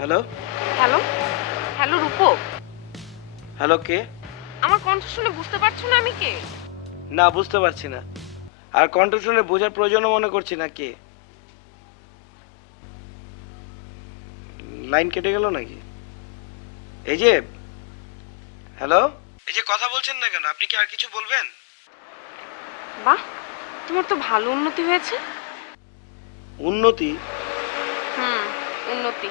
Hello. Hello hello রূপক, hello, কে? আমার কণ্ঠ শুনে বুঝতে পারছো না আমি কে? না, বুঝতে পারছি না। আর কণ্ঠ শুনে বোঝার প্রয়োজনও মনে করছি না কে। লাইন কেটে গেল নাকি? এই যে হ্যালো, এই যে কথা বলছেন না কেন? আপনি কি আর কিছু বলবেন? বাহ, তোমার তো ভালো উন্নতি হয়েছে। উন্নতি? উন্নতি।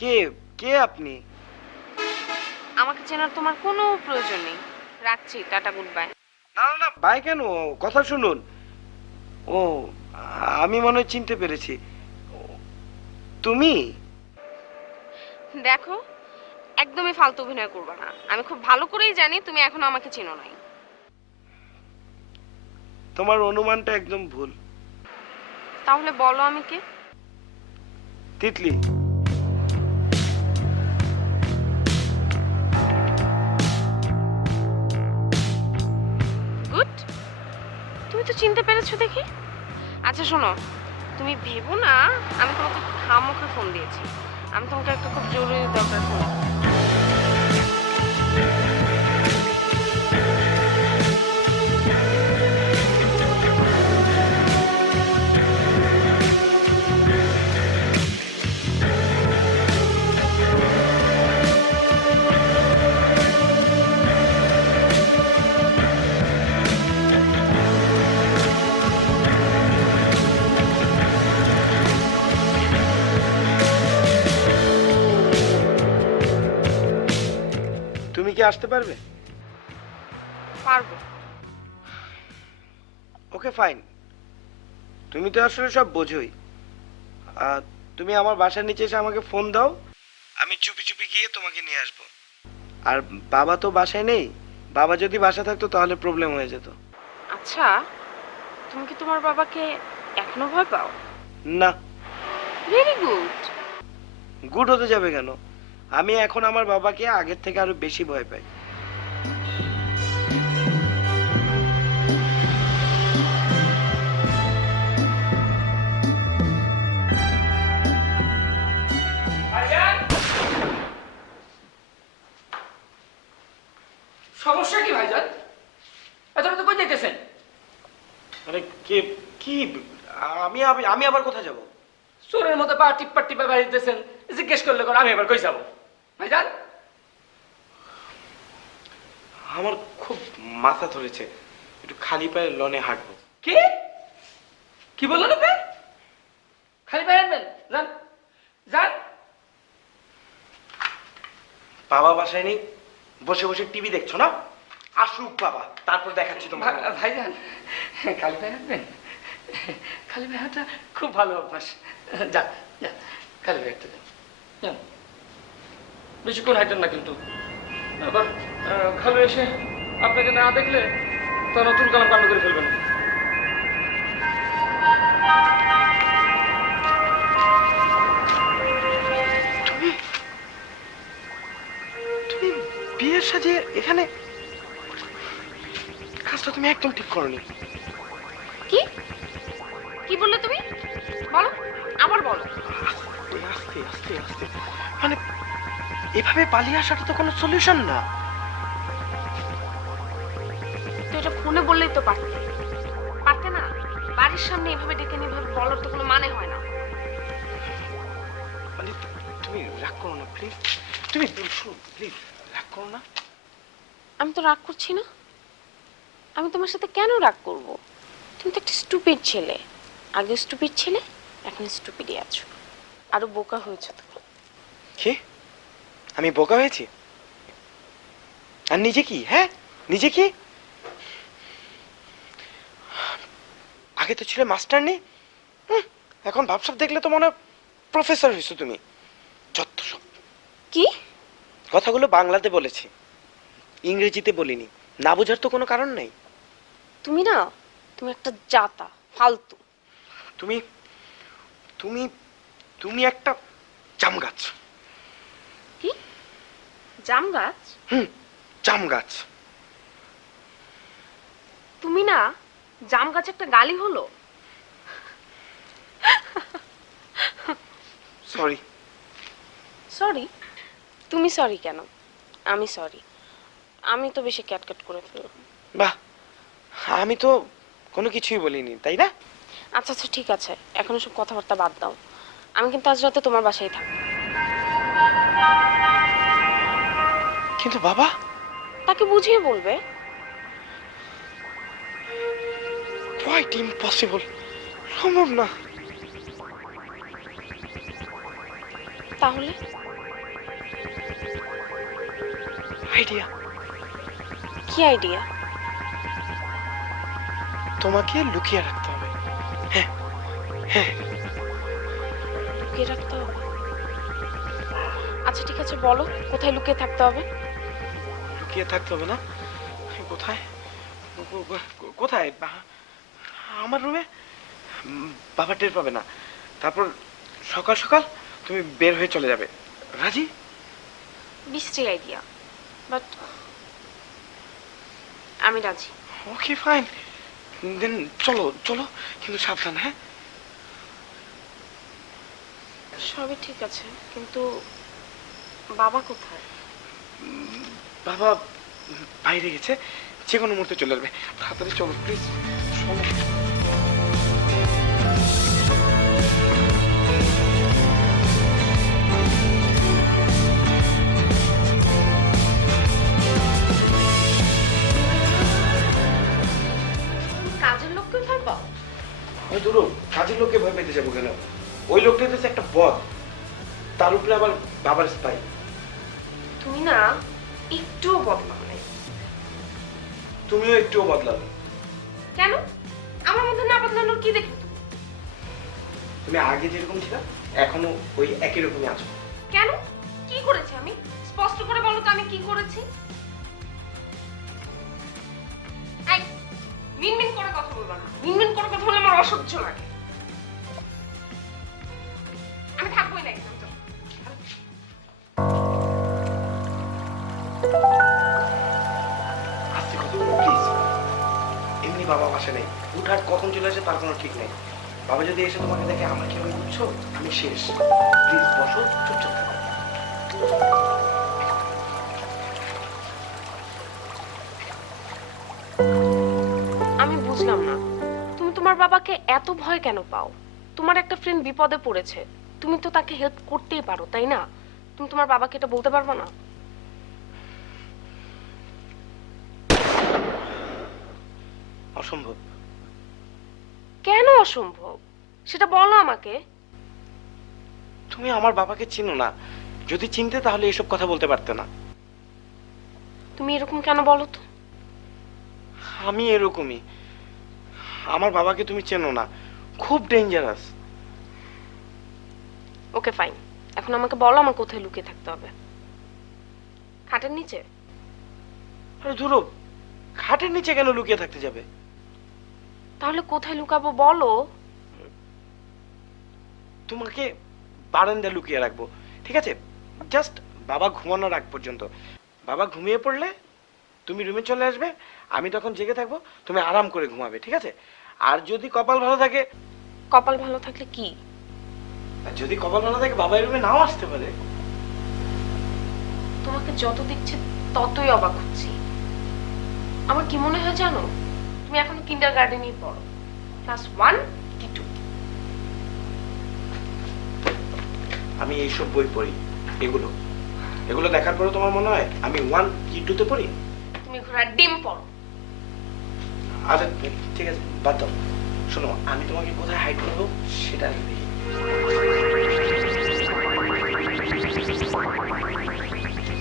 কে কে আপনি? আমাকে চেনার তোমার কোনো প্রয়োজন নেই। রাখছি, টাটা, গুড বাই। না না না, বাই কেন? কথা শুনুন। ও, আমি মনে হয় চিনতে পেরেছি। তুমি? দেখো, একদমই ফালতু অভিনয় করবে না। আমি খুব ভালো করেই জানি তুমি এখনো আমাকে চেনো নাই। তোমার অনুমানটা একদম ভুল। তাহলে বলো আমি কে? তিতলি। গুড, তুমি তো চিনতে পেরেছো দেখি। আচ্ছা শোনো, তুমি ভেবো না আমি তোমাকে খামোখা ফোন দিয়েছি। আমি তোমাকে একটা খুব জরুরি দরকার ফোন। তুমি কি আসতে পারবে? পারবো। ওকে, ফাইন। তুমি তো আসলে সব বোঝোই। তুমি আমার বাসার নিচে এসে আমাকে ফোন দাও, আমি চুপি চুপি গিয়ে তোমাকে নিয়ে আসবো। আর বাবা তো বাসায় নেই। বাবা যদি বাসা থাকতো তাহলে প্রবলেম হয়ে যেত। আচ্ছা, তুমি কি তোমার বাবাকে এখনো ভয় পাও? না। Very good. গুড হতে যাবে কেন? আমি এখন আমার বাবাকে আগের থেকে আরো বেশি ভয় পাই। সমস্যা কি ভাইজান? এত তো কই যাইতেছেন? আরে কে? কি? আমি আমি আমি আবার কোথায় যাব? চোরের মতো পা টিপ্পা টিপ্পা বাড়িতেছেন, জিজ্ঞেস করলে কোন আমি এবার কই যাব? ভাইজান, আমার খুব মাথা ধরেছে, একটু খালি পায়ে লনে হাঁটবো। কি কি বললেন আপনি? খালি পায়ে আনবেন? যান যান। বাবা বাসায় নেই, বসে বসে টিভি দেখছো না? আসুক বাবা, তারপর দেখাচ্ছি তোমাকে। ভাইজান, খালি পায়ে আনবেন? খালি পায়ে হাঁটা খুব ভালো অভ্যাস। যান যান, খালি পায়ে হাঁটতে যান। যান, বেশিক্ষণ হাঁটেন না কিন্তু। আবার খালি এসে আপনাকে না দেখলে তো নতুন কালাম কাণ্ড করে ফেলবেন। তুমি তুমি বিয়ের সাজে এখানে? কাজটা তুমি একদম ঠিক করনি। কি কি বললে তুমি? বলো, আবার বলো। আস্তে আস্তে আস্তে আস্তে, মানে এভাবে পালিয়ে আসাটা তো কোনো সলিউশন না। তো এটা ফোনে বললেই তো পারতে পারতে না? বাড়ির সামনে এভাবে ডেকে নিয়ে এভাবে বলার তো কোনো মানে হয় না। মানে তুমি রাগ করো না প্লিজ, তুমি প্লিজ রাগ করো না। আমি তো রাগ করছি না। আমি তোমার সাথে কেন রাগ করব? তুমি তো একটা স্টুপিড ছেলে। আগে স্টুপিড ছেলে, এখন স্টুপিডই আছো। আরো বোকা হয়েছে তুমি। কি আমি বোকা হয়েছি? আর নিজে কি? হ্যাঁ নিজে কি? আগে তো ছিল মাস্টার নেই, এখন ভাবসাব দেখলে তো মনে হয় প্রফেসর হয়েছো তুমি। যত সব কি কথাগুলো বাংলাতে বলেছি, ইংরেজিতে বলিনি। না বোঝার তো কোনো কারণ নেই। তুমি না, তুমি একটা জাতা ফালতু। তুমি তুমি তুমি একটা জাম গাছ। কি জাম গাছ? জাম গাছ। তুমি না, জাম গাছ একটা গালি হলো? সরি। সরি? তুমি সরি কেন? আমি সরি। আমি তো বেশি ক্যাটক্যাট করে ফেললাম। বাহ, আমি তো কোনো কিছুই বলিনি, তাই না? আচ্ছা আচ্ছা ঠিক আছে, এখন সব কথাবার্তা বাদ দাও। আমি কিন্তু আজ রাতে তোমার বাসায় থাকবো। কিন্তু বাবা? তাকে বুঝিয়ে বলবে। কোয়াইট ইম্পসিবল, সম্ভব না। তাহলে আইডিয়া। কি আইডিয়া? তোমাকে লুকিয়ে রাখতে হবে। হ্যাঁ হ্যাঁ। লুকিয়ে রাখতে হবে? আচ্ছা ঠিক আছে, বলো কোথায় লুকিয়ে থাকতে হবে? লুকিয়ে থাকতে হবে না? কোথায়? কোথায়? আমার রুমে। বাবা টের পাবে না। তারপর সকাল সকাল তুমি বের হয়ে চলে যাবে। রাজি? বিশ্রী আইডিয়া, বাট আমি রাজি। ওকে ফাইন, দেন চলো চলো, কিন্তু সাবধান। হ্যাঁ সবই ঠিক আছে, কিন্তু বাবা কোথায়? বাবা বাইরে গেছে, যে কোনো মুহূর্তে চলে আসবে। তাড়াতাড়ি চলো প্লিজ, চলো। কাজের লোককে ভয় পাও? আমি দূর কাজের লোককে ভয় পেতে যাবো কেন? ওই লোকটা হচ্ছে একটা বদ, তার উপরে আবার বাবার স্পাই। তুমি না একটুও বদলাও নাই। তুমিও একটুও বদলাবে। কেন? আমার মধ্যে না বদলানোর কি দেখি তুমি? তুমি আগে যেরকম ছিল এখনো ওই একই রকমই আছো। কেন? কি করেছি আমি? স্পষ্ট করে বলো তো আমি কি করেছি? এই, মিনমিন করে কথা বলবা না। মিনমিন করে কথা বলে আমার অসহ্য লাগে। আমি থাকবোই না এখানে। চলো। আস্তে কথা বলো প্লিজ। এমনি বাবা বাসা নেই, উঠার কখন চলে আসে তার কোনো ঠিক নেই। বাবা যদি এসে তোমাকে দেখে আমার কি হবে বুঝছো? আমি শেষ। প্লিজ বসো, চুপচাপ থাকো। আমি বুঝলাম না, তুমি তোমার বাবাকে এত ভয় কেন পাও? তোমার একটা ফ্রেন্ড বিপদে পড়েছে, তুমি তো তাকে হেল্প করতেই পারো, তাই না? তুমি তোমার বাবাকে এটা বলতে পারবে না? অসম্ভব। কেন অসম্ভব? সেটা বলো আমাকে। তুমি আমার বাবাকে চিনো না, যদি চিনতে তাহলে এসব কথা বলতে পারতে না। তুমি এরকম কেন বলো তো? আমি এরকমই। আমার বাবাকে তুমি চেনো না, খুব ডেঞ্জারাস। ওকে ফাইন, এখন আমাকে বলো আমার কোথায় লুকিয়ে থাকতে হবে। খাটের নিচে? আরে ধুরো, খাটের নিচে কেন লুকিয়ে থাকতে যাবে? তাহলে কোথায় লুকাবো বলো? তোমাকে বারান্দায় লুকিয়ে রাখবো, ঠিক আছে? জাস্ট বাবা ঘুমানোর আগ পর্যন্ত। বাবা ঘুমিয়ে পড়লে তুমি রুমে চলে আসবে, আমি তখন জেগে থাকবো, তুমি আরাম করে ঘুমাবে, ঠিক আছে? আর যদি কপাল ভালো থাকে, কপাল ভালো থাকলে কি? আর যদি কপাল ভালো থাকে বাবা রুমে নাও আসতে পারে। তোমাকে যত দেখছে ততই অবাক হচ্ছি। আমার কি মনে হয় জানো, তুমি এখনো কিন্ডার গার্ডেনই পড়ো, ক্লাস 1 কি 2। আমি এইসব বই পড়ি, এগুলো এগুলো দেখার পরে তোমার মনে হয় আমি 1 কি 2 তে পড়ি? তুমি ঘোড়ার ডিম পড়ো। আচ্ছা ঠিক আছে, বাদ দাও। শোনো, আমি তোমাকে কোথায় হাইড করবো সেটা আমি দেখি।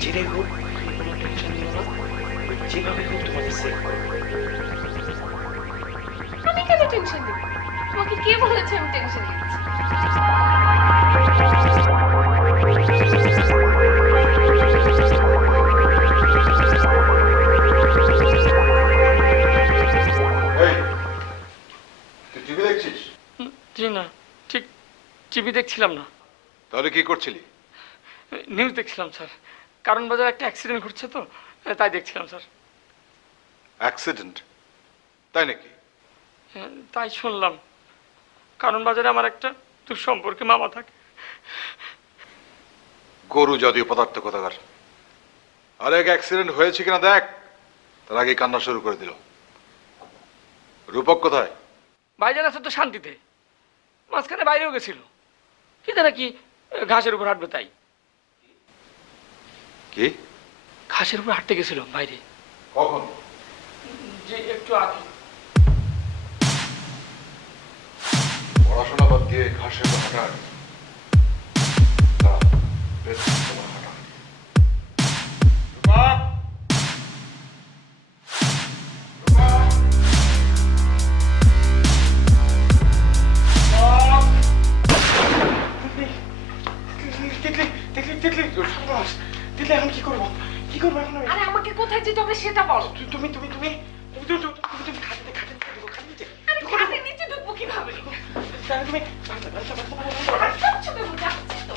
যেটাই হোক, কোনো টেনশন নিও না, যেভাবে হোক তোমাকে সেভ করবো। আমি কেন টেনশন নিব? তোমাকে কে বলেছে আমি টেনশন নিচ্ছি? তুই টিভি দেখছিস? জি না, ঠিক টিভি দেখছিলাম না, তাহলে কি করছিলি? নিউজ দেখছিলাম স্যার। কারণ বাজারে একটা অ্যাক্সিডেন্ট ঘটছে তো, তাই দেখছিলাম স্যার। অ্যাক্সিডেন্ট? তাই নাকি? তাই শুনলাম। কারণ বাজারে আমার একটা দুঃসম্পর্কে মামা থাকে। গরু জাতীয় পদার্থ কোথাকার। আর এক অ্যাক্সিডেন্ট হয়েছে কিনা দেখ, তার আগে কান্না শুরু করে দিল। রূপক কোথায়? ভাইজান আছে তো শান্তিতে, মাঝখানে বাইরেও গেছিল। কিন্তু নাকি ঘাসের উপর হাঁটবে তাই। কি? ঘাসের উপর হাঁটতে গেছিল বাইরে। কখন? যে একটু আগে। পড়াশোনা বাদ দিয়ে ঘাসের উপর হাঁটাহাঁটি? দাঁড়া, বেশ তোমার হাঁটাহাঁটি। রূপক! দিলে এখন কি করবো? কি করবো এখন আমি? আরে আমাকে কোথায় যেতে হবে সেটা বলো। তুমি তুমি তুমি তুমি খাটে খাটে নিচে। আরে খাটের নিচে ঢুকবো কিভাবে? তাহলে তুমি আচ্ছা, তো যাচ্ছি তো।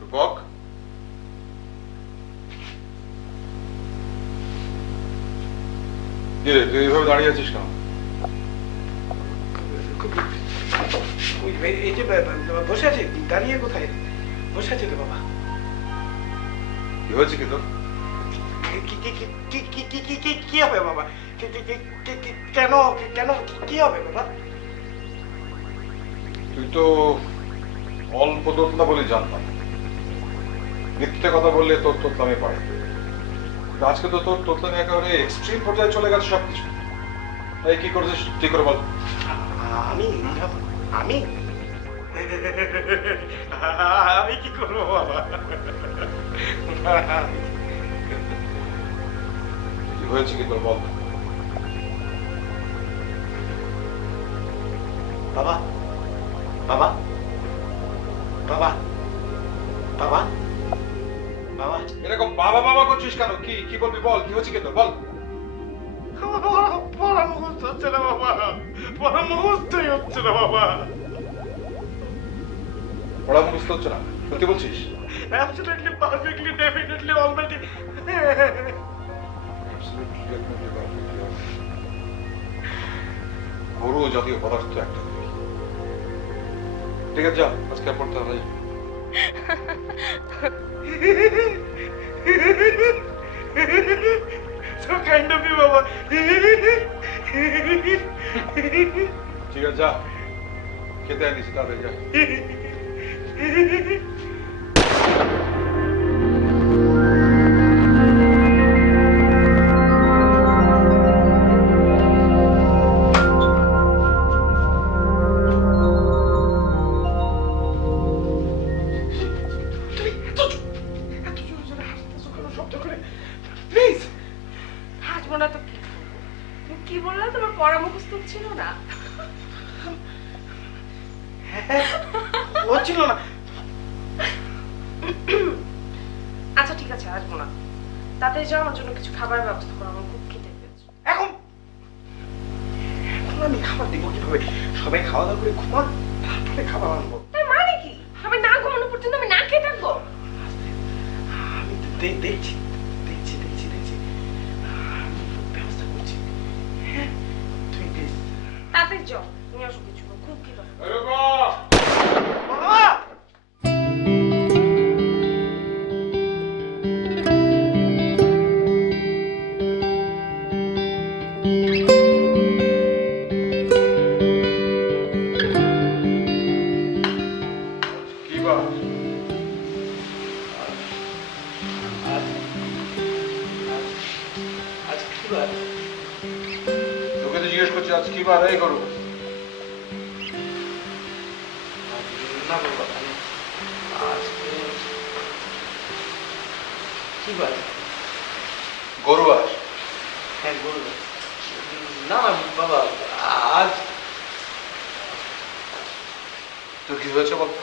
রূপক? কি রে, তুই এইভাবে দাঁড়িয়ে আছিস কেন? এই যে বসে আছি, দাঁড়িয়ে কোথায়? বসে আছি তো বাবা। কি হয়েছে কি তোর? কি হবে বাবা? কেন কেন কি হবে বাবা? তুই তো অল্প তোতলা বলে জানতাম। মিথ্যে কথা বললে তোর তোতলামি পারে। কিন্তু আজকে তো তোর তোতলামি একেবারে এক্সট্রিম পর্যায়ে চলে গেছে সবকিছু। এই কি করেছিস ঠিক করে বল। আমি আমি আমি কি করবো বাবা? কি হয়েছে কি তোর বল। বাবা বাবা বাবা বাবা বাবা এরকম বাবা বাবা করছিস কেন? কি কি বলবি বল, কি হয়েছে কি তোর বল। পড়া মুখস্থ হচ্ছে না বাবা, পড়া মুখস্থই হচ্ছে না বাবা। পড়া মুখস্থ হচ্ছে না? সত্যি বলছিস? Absolutely, perfectly, definitely, already. গরু জাতীয় পদার্থ একটা তুই। ঠিক আছে, যা আজকে আর পড়তে হবে। So kind of you, বাবা। ঠিক আছে, যা খেতে আনিস, তাড়াতাড়ি যা। Please. হাসবো না তো কি করবো? তুমি কি বললে? তোমার পড়া মুখস্থ ছিল না? হচ্ছিল না। আচ্ছা ঠিক আছে, আসবো না। তাড়াতাড়ি যাও, আমার জন্য কিছু খাবারের ব্যবস্থা করো, আমার খুব খিদে পেয়েছে। এখন এখন আমি খাবার দিব কিভাবে? সবাই খাওয়া দাওয়া করে ঘুমান, তারপরে খাবার আনবো। তার মানে কি? আমি না ঘুমানো পর্যন্ত আমি না খেয়ে থাকবো? আমি দেখছি দেখছি দেখছি দেখছি আমি ব্যবস্থা করছি। হ্যাঁ, তুমি প্লিজ। তাড়াতাড়ি যাও, তুমি আসো কিছু বার এই করো? না বাবা, আজকে কি বার? গরুবার। হ্যাঁ বলবো। না না বাবা, আজ তোর কি হয়েছে বলতো?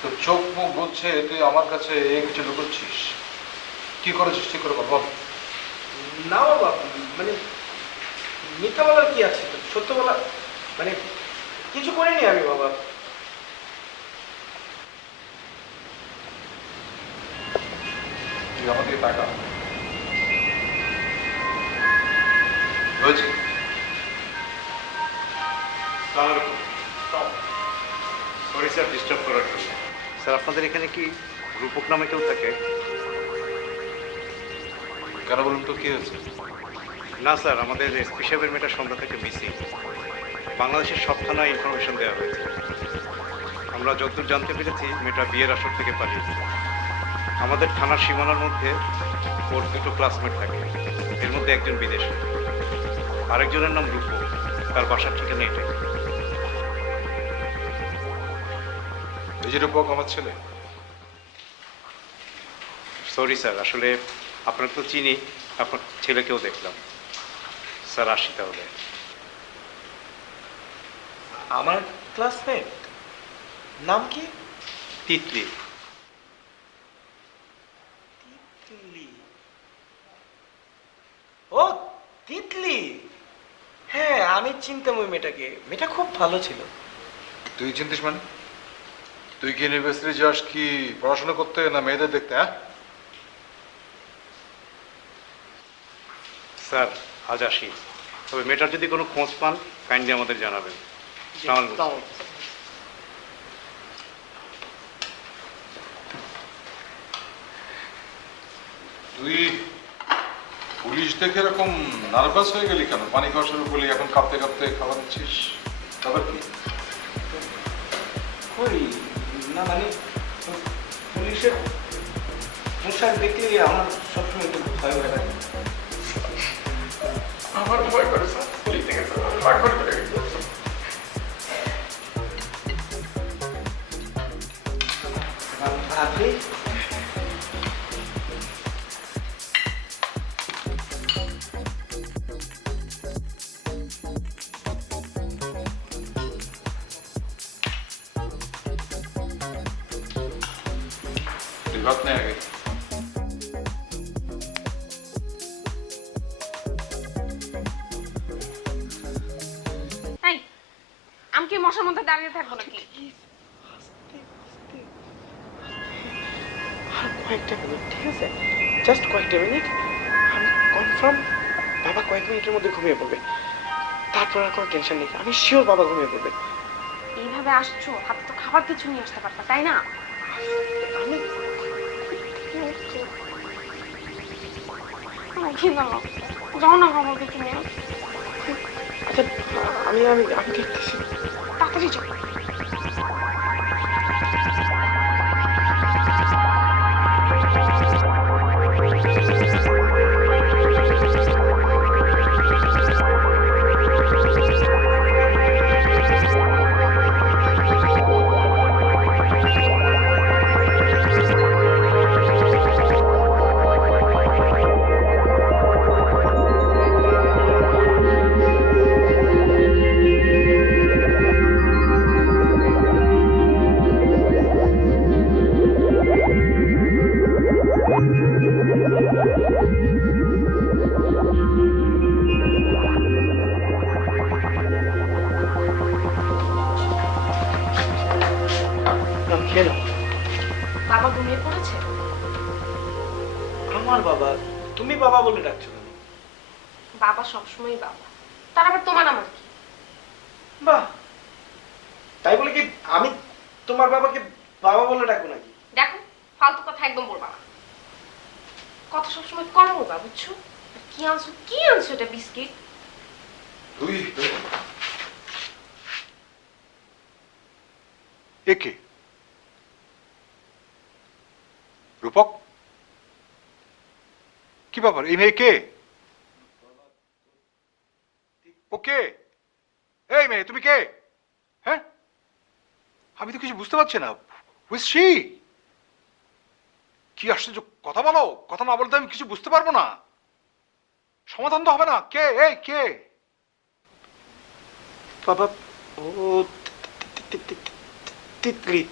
তোর চোখ মুখ বলছে তুই আমার কাছে কিছু লুকোচ্ছিস। কি করেছিস ঠিক করে বল বল। না বাবা, মানে মিথ্যা বলার কি আছে, সত্য বলা, মানে কিছু করিনি আমি বাবা। তুই আমার দিকে তাকা। হয়েছে? সরি স্যার ডিস্টার্ব করার জন্য। স্যার আপনাদের এখানে কি রূপক নামে কেউ থাকে? কেন বলুন তো কি হয়েছে? না স্যার, আমাদের এসপি সাহেবের মেয়েটা সন্ধ্যা থেকে মিসিং। বাংলাদেশের সব থানায় ইনফরমেশন দেওয়া হয়েছে। আমরা যতদূর জানতে পেরেছি মেয়েটা বিয়ের আসর থেকে পালিয়েছে। আমাদের থানার সীমানার মধ্যে ওর দুটো ক্লাসমেট থাকে, এর মধ্যে একজন বিদেশি, আরেকজনের নাম রূপক। তার বাসার ঠিকানা এটাই। এই যে রূপক আমার ছেলে। সরি স্যার, আসলে আপনার তো চিনি, আপনার ছেলেকেও দেখলাম। স্যার আসি তাহলে। আমার ক্লাসমেট নাম কি? তিতলি। তিতলি। ও তিতলি, হ্যাঁ আমি চিনতাম ওই মেয়েটাকে, মেয়েটা খুব ভালো ছিল। তুই চিনতিস মানে? তুই কি ইউনিভার্সিটি যাস কি পড়াশোনা করতে না মেয়েদের দেখতে? হ্যাঁ স্যার আজ আসি, তবে মেয়েটার যদি কোনো খোঁজ পান কাইন্ডলি আমাদের জানাবেন। আসসালামু আলাইকুম। তুই পুলিশ দেখে এরকম নার্ভাস হয়ে গেলি কেন? পানি খাওয়া শুরু করলি, এখন কাঁপতে কাঁপতে খাবার নিচ্ছিস, তারপর কি? কই না, মানে পুলিশের পোশাক দেখলে আমার সবসময় একটু ভয় ভয় লাগে। আমার ভয় করে স্যার, পুলিশ থেকে রাগ করে গেছে। আপনি তুই ভাত নেই আগে। এই, আমি কি মশার মধ্যে দাঁড়িয়ে থাকবো নাকি? আর কয়েকটা মিনিট, ঠিক আছে, জাস্ট কয়েকটা মিনিট, আমি কনফার্ম বাবা কয়েক মিনিটের মধ্যে ঘুমিয়ে পড়বে। তারপর আর কোনো টেনশন নেই, আমি শিওর বাবা ঘুমিয়ে পড়বে। এইভাবে আসছো, হাতে তো খাবার কিছু নিয়ে আসতে পারতা, তাই না? আমি খিদে না, যাও না খাবার কিছু নিয়ে। আচ্ছা, আমি আমি আমি দেখতেছি। তাড়াতাড়ি যাও। নাম খেয়ে নাও। বাবা ঘুমিয়ে পড়েছে? আমার বাবা, তুমি বাবা বলে ডাকছো কেন? বাবা সবসময় বাবা, তার আবার তোমার আমার কি? বাহ, তাই বলে কি আমি তোমার বাবাকে বাবা বলে ডাকবো নাকি? দেখো, ফালতু কথা একদম বলবা না, কথা সবসময় কম বলবা, বুঝছো? আর কি আনছো, কি আনছো? এটা বিস্কিট? তুই একে রূপক, কি ব্যাপার? এই মেয়ে কে? ওকে এই মেয়ে, তুমি কে? হ্যাঁ, আমি তো কিছু বুঝতে পারছি না। Who's she? কি আশ্চর্য, কথা বলো। কথা না বলতে আমি কিছু বুঝতে পারবো না। সমাধান তো হবে না। কে? এই কে? বাবা, ও তিতলি।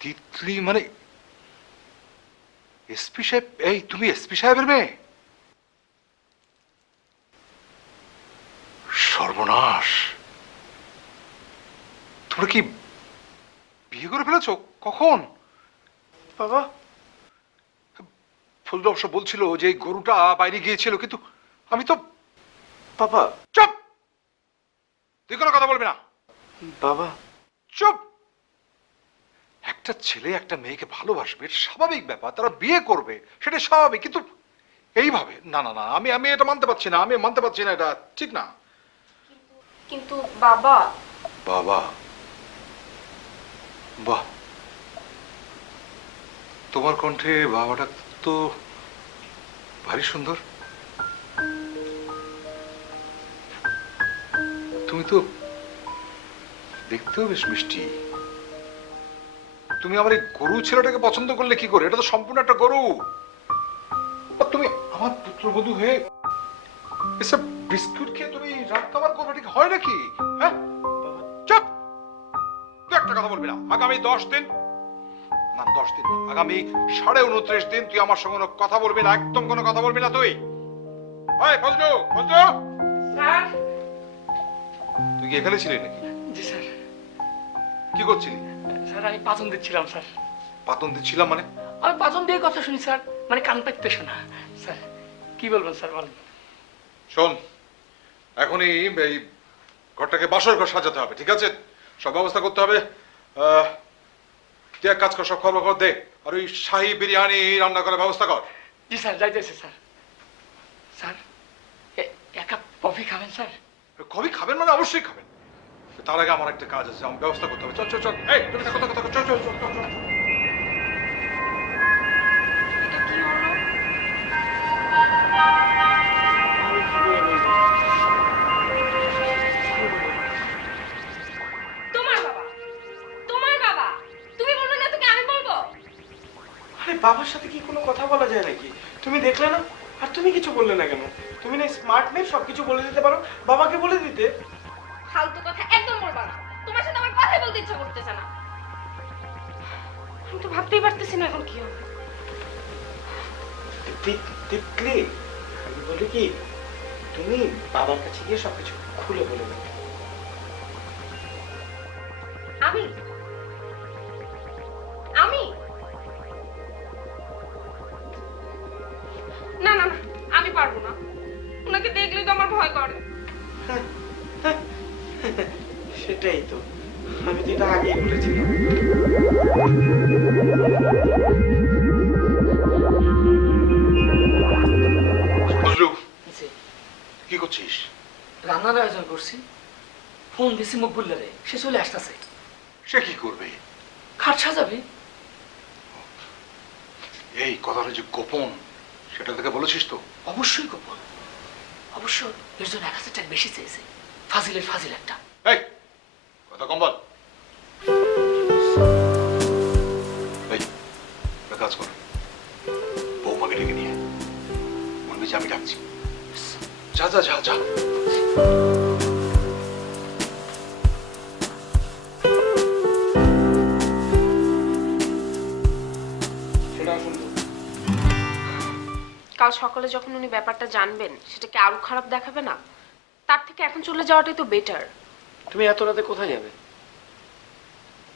তিতলি মানে এসপি সাহেব? এই তুমি এসপি সাহেবের মেয়ে? সর্বনাশ, তোমরা কি বিয়ে করে ফেলেছো? কখন? বাবা, ফজলু অবশ্য বলছিল যে এই গরুটা বাইরে গিয়েছিল, কিন্তু আমি তো... বাবা, চুপ! তুই কোনো কথা বলবি না। বাবা, চুপ! একটা ছেলে একটা মেয়েকে ভালোবাসবে, এটা স্বাভাবিক ব্যাপার, তারা বিয়ে করবে, সেটা স্বাভাবিক, কিন্তু এইভাবে না না না, আমি এটা মানতে পারছি না, আমি মানতে পারছি না, এটা ঠিক না। কিন্তু বাবা, বাবা, বাহ, তোমার কণ্ঠে বাবাটা তো ভারী সুন্দর। তুমি তো দেখতেও বেশ মিষ্টি। তুমি আমার এই গরু ছেলেটাকে পছন্দ করলে কি করে? এটা তো সম্পূর্ণ একটা গরু। আর তুমি আমার পুত্রবধূ হয়ে এসব বিস্কুট খেয়ে তুমি রাত কাবার করবে, ঠিক হয় নাকি? হ্যাঁ, চুপ! তুই একটা কথা বলবি না। আগামী 10 দিন, না 10 দিন না, আগামী 29.5 দিন তুই আমার সঙ্গে কোনো কথা বলবি না, একদম কোনো কথা বলবি না তুই। ভাই ফজলু, ফজলু, স্যার। তুই কি এখানে ছিলি নাকি? জি স্যার। কি করছিলি? স্যার আমি পাচন দিচ্ছিলাম স্যার। পাতন দিচ্ছিলাম মানে? আমি পাচন দিয়ে কথা শুনি স্যার, মানে কান পাইতে শোনা। স্যার কি বলবেন স্যার, বলেন। শোন, এখনই এই ঘরটাকে বাসর ঘর সাজাতে হবে, ঠিক আছে? সব ব্যবস্থা করতে হবে। তুই এক কাজ কর, সব খবর দে, আর ওই শাহী বিরিয়ানি রান্না করার ব্যবস্থা কর। জি স্যার, যাইতেছে স্যার। স্যার এক কাপ কফি খাবেন স্যার? কবি খাবেন মানে অবশ্যই খাবেন। তার আগে আমার একটা কাজ আছে, আমার ব্যবস্থা করতে হবে। চল চল চল, এই তুমি কথা কথা চল চল চল চল। এটা কি হলো? তোমার বাবা, তোমার বাবা, তুমি বলবে না তোকে আমি বলবো? আরে বাবার সাথে কি কোনো কথা বলা যায় নাকি? তুমি দেখলে না? আর তুমি কিছু বললে না কেন? তুমি না স্মার্ট মেয়ে, সবকিছু বলে দিতে পারো, বাবাকে বলে দিতে। ফালতু কথা একদম বলবা না। তোমার সাথে আমার কথাই বলতে ইচ্ছা করতেছে না। আমি তো ভাবতেই পারতেছি না এখন কি হবে। তিতলি, আমি বলি কি, তুমি বাবার কাছে গিয়ে সবকিছু খুলে বলে দেবে। আমি আমি না না না, আমি পারবো না। ওনাকে দেখলেই তো আমার ভয় করে। সেটাই তো, আমি তো এটা আগেই বলেছিলাম। ফজলু, জি। কি করছিস? রান্নার আয়োজন করছি। ফোন দিছি মকবুল্লারে, সে চলে আসতেছে। সে কি করবে? খাট সাজাবে। এই কথাটা যে গোপন, সেটা থেকে বলেছিস তো? অবশ্যই গোপন। অবশ্য এর জন্য 1000 টাকা বেশি চেয়েছে। ফাজিলের ফাজিল একটা। এই কথা কম বল। এই একটা কাজ কর, বৌমাকে ডেকে নিয়ে আয়। বলবি যে আমি ডাকছি। যা যা যা যা। কাল সকালে যখন উনি ব্যাপারটা জানবেন, সেটাকে আরো খারাপ দেখাবে না? তার থেকে এখন চলে যাওয়াটাই তো বেটার। তুমি এত রাতে কোথায় যাবে?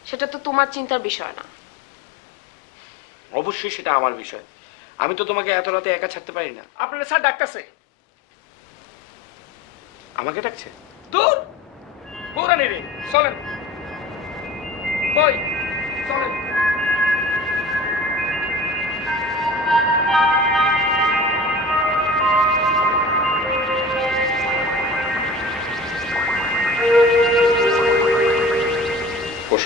সেটা তো তোমার চিন্তার বিষয় না। অবশ্যই সেটা আমার বিষয়। আমি তো তোমাকে এত রাতে একা ছাড়তে পারি না। আপনারা স্যার ডাকতেছে। আমাকে ডাকছে? দূর পুরা নেবে, চলেন। কই চলেন। বস।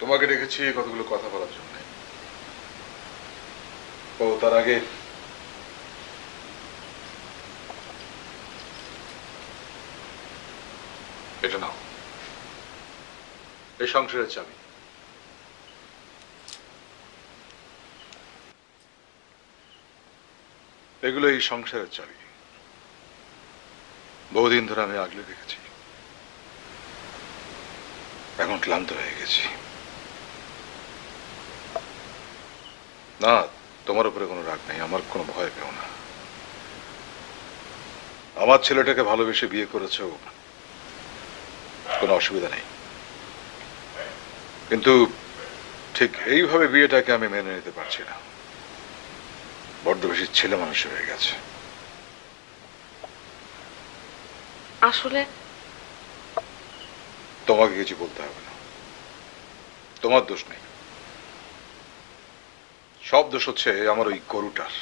তোমাকে ডেকেছে রেখেছি কতগুলো কথা বলার জন্য। ও তার আগে এটা নাও, এই সংসারের চাবি। এগুলো এই সংসারের চাবি, বহুদিন ধরে আমি আগলে রেখেছি। এখন ক্লান্ত হয়ে গেছি। না, তোমার উপরে কোনো রাগ নেই, আমার কোনো ভয় পেও না। আমার ছেলেটাকে ভালোবেসে বিয়ে করেছো, কোনো অসুবিধা নেই, কিন্তু ঠিক এইভাবে বিয়েটাকে আমি মেনে নিতে পারছি না। বড্ড বেশি ছেলে মানুষ হয়ে গেছে। আসলে তোমাকে কিছু বলতে হবে না, তোমার দোষ নেই। সব দোষ হচ্ছে আমার ওই গরুটার।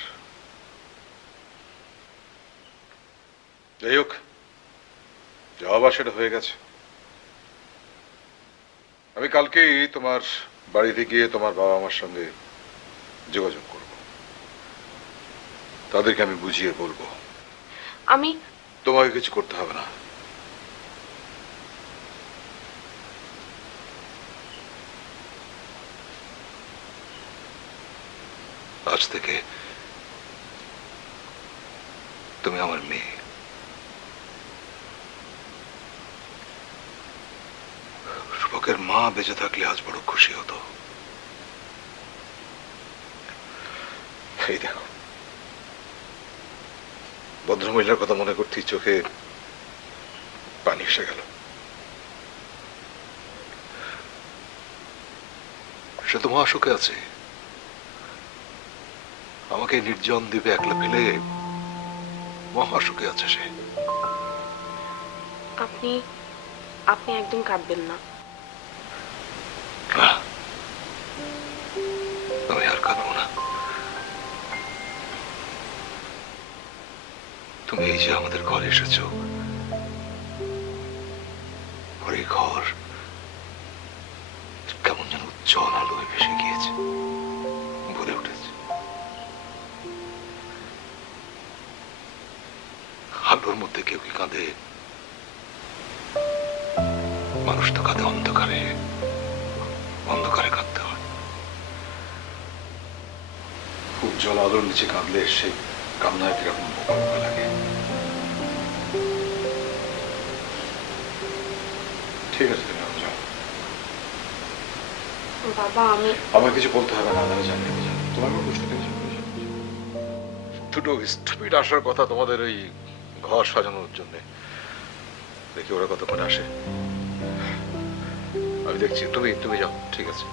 যাই হোক, যা হবার সেটা হয়ে গেছে। আমি কালকেই তোমার বাড়িতে গিয়ে তোমার বাবা মার সঙ্গে যোগাযোগ করব, তাদেরকে আমি বুঝিয়ে বলবো। আমি তোমাকে কিছু করতে হবে না। আজ থেকে তুমি আমার মেয়ে। রূপকের মা বেঁচে থাকলে আজ বড় খুশি হতো। এই দেখো, ভদ্রমহিলার কথা মনে করতেই চোখে পানি এসে গেল। সে তো মহাসুখে আছে। আমাকে নির্জন দ্বীপে একলা ফেলে মহাসুখে আছে সে। আপনি আপনি একদম কাঁদবেন না। না, আমি আর কাঁদবো না। তুমি এই যে আমাদের ঘরে এসেছো, আর এই ঘর কেমন যেন উজ্জ্বল আলোয় ভেসে গিয়েছে, ভরে উঠেছে। আলোর মধ্যে কেউ কি কাঁদে? মানুষ তো কাঁদে অন্ধকারে, অন্ধকারে কাঁদতে হয়। উজ্জ্বল আলোর নিচে কাঁদলে সে কান্নায় কিরকম বোকা বোকা লাগে। ঠিক আছে, তুমি এখন যাও। বাবা, আমার কিছু বলতে হবে না, আমি জানি, আমি জানি তোমার কোনো প্রশ্ন নেই। দুটো স্টুপিড আসার কথা তোমাদের ওই ঘর সাজানোর জন্য। দেখি ওরা কতক্ষণ আসে, আমি দেখছি। তুমি তুমি যাও, ঠিক আছে?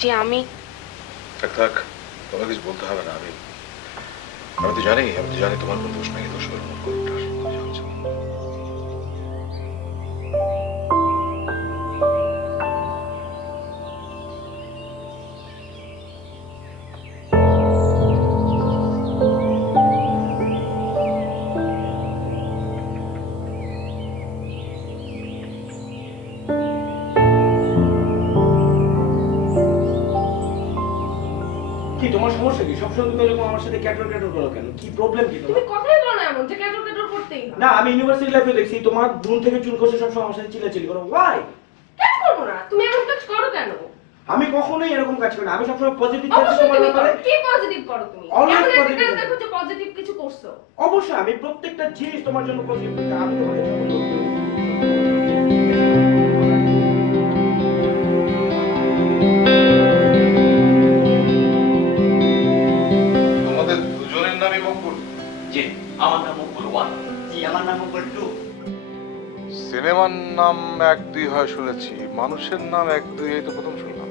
যে আমি থাক থাক, তোমার কিছু বলতে হবে না। আমি আমি তো জানি, আমি তো জানি তোমার কোনো দোষ নেই। দোষ হলো মূল গরুটার। যাও, যাও। কি তোমার সমস্যা কি? সবসময় তুমি এরকম আমার সাথে ক্যাটর ক্যাটর করো কেন? কি প্রবলেম কি তুমি তোমার? কথাই বলো না এমন যে ক্যাটর ক্যাটর করতেই না। না, আমি ইউনিভার্সিটি লাইফে দেখছি তোমার বোন থেকে চুল কষে সবসময় আমার সাথে চিল্লাচিল্লি করো। ওয়াই? কেন করবো না? তুমি এমন কাজ করো কেন? আমি কখনোই এরকম কাজ করি না। আমি সবসময় পজিটিভ থাকি অবশ্যই তোমার তুমি ব্যাপারে। করো। কি পজিটিভ করো তুমি? Always এমন একটা positive কাজ থাকি। দেখো যে পজিটিভ কিছু করছো। অবশ্যই আমি প্রত্যেকটা জিনিস তোমার জন্য পজিটিভ করি। আমি তোমাকে যখন তোমাদের দুজনের নামই মকবুল? জি, আমার নাম মকবুল 1। জি, আমার নাম মকবুল 2। সিনেমার নাম 1-2 হয় শুনেছি, মানুষের নাম 1-2 এই তো প্রথম শুনলাম।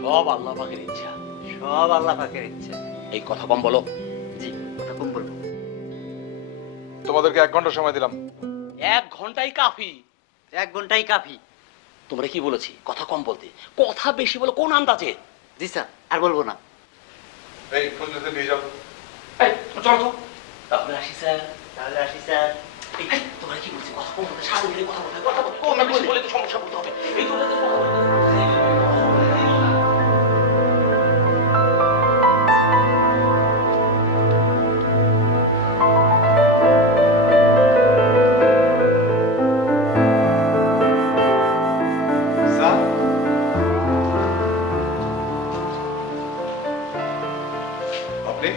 সব আল্লাহ পাকের ইচ্ছা, সব আল্লাহ পাকের ইচ্ছা। এই কথা কম বলো। জি, কথা কম বলবো। তোমাদেরকে 1 ঘন্টা সময় দিলাম। 1 ঘন্টাই কাফি। 1 ঘন্টাই কাফি। তোমরা কি বলেছি কথা কম বলতে? কথা বেশি বলো কোন আন্দাজে? জি স্যার, আর বলবো না। এই ফুলতে নিয়ে যাও। এই চল তো। তাহলে আসি স্যার। তাহলে আসি স্যার। এই, তোমার কি বলছি কথা বলতে সারা মিলে কথা বলতে কথা বলতে বলে তো সমস্যা করতে হবে এই তো কথা বলতে স্যার আপনি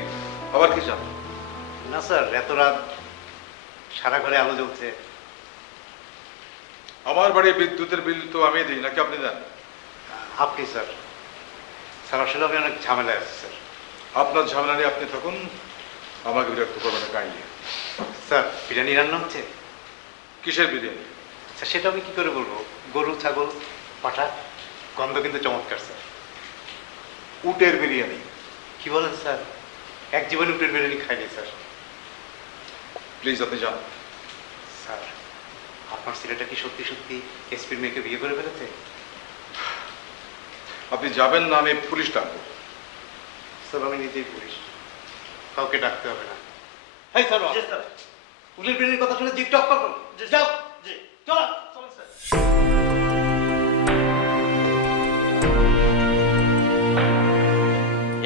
আবার কি চান? না স্যার, এত রাত সারা ঘরে আলো জ্বলছে। আমার বাড়ির বিদ্যুতের বিল তো আমি দিই, নাকি আপনি দেন? আপনি স্যার, স্যার আসলে আমি অনেক ঝামেলায় আছি স্যার। আপনার ঝামেলা নিয়ে আপনি থাকুন, আমাকে বিরক্ত করবেন না কাইন্ডলি। স্যার, বিরিয়ানি রান্না হচ্ছে? কিসের বিরিয়ানি? স্যার সেটা আমি কি করে বলবো? গরু, ছাগল, পাঠা, গন্ধ কিন্তু চমৎকার স্যার। উটের বিরিয়ানি? কি বলেন স্যার? এক জীবনে উটের বিরিয়ানি খাইনি স্যার। প্লিজ আপনি যান। স্যার, আপনার ছেলেটা কি সত্যি সত্যি এসপির মেয়েকে বিয়ে করে ফেলেছে? আপনি যাবেন না, আমি পুলিশ ডাকবো। স্যার আমি নিজেই পুলিশ, কাউকে ডাকতে হবে না। হ্যাঁ স্যার, উটের বিরিয়ানির কথা শুনে জিভ টক করো। যাও, চলো।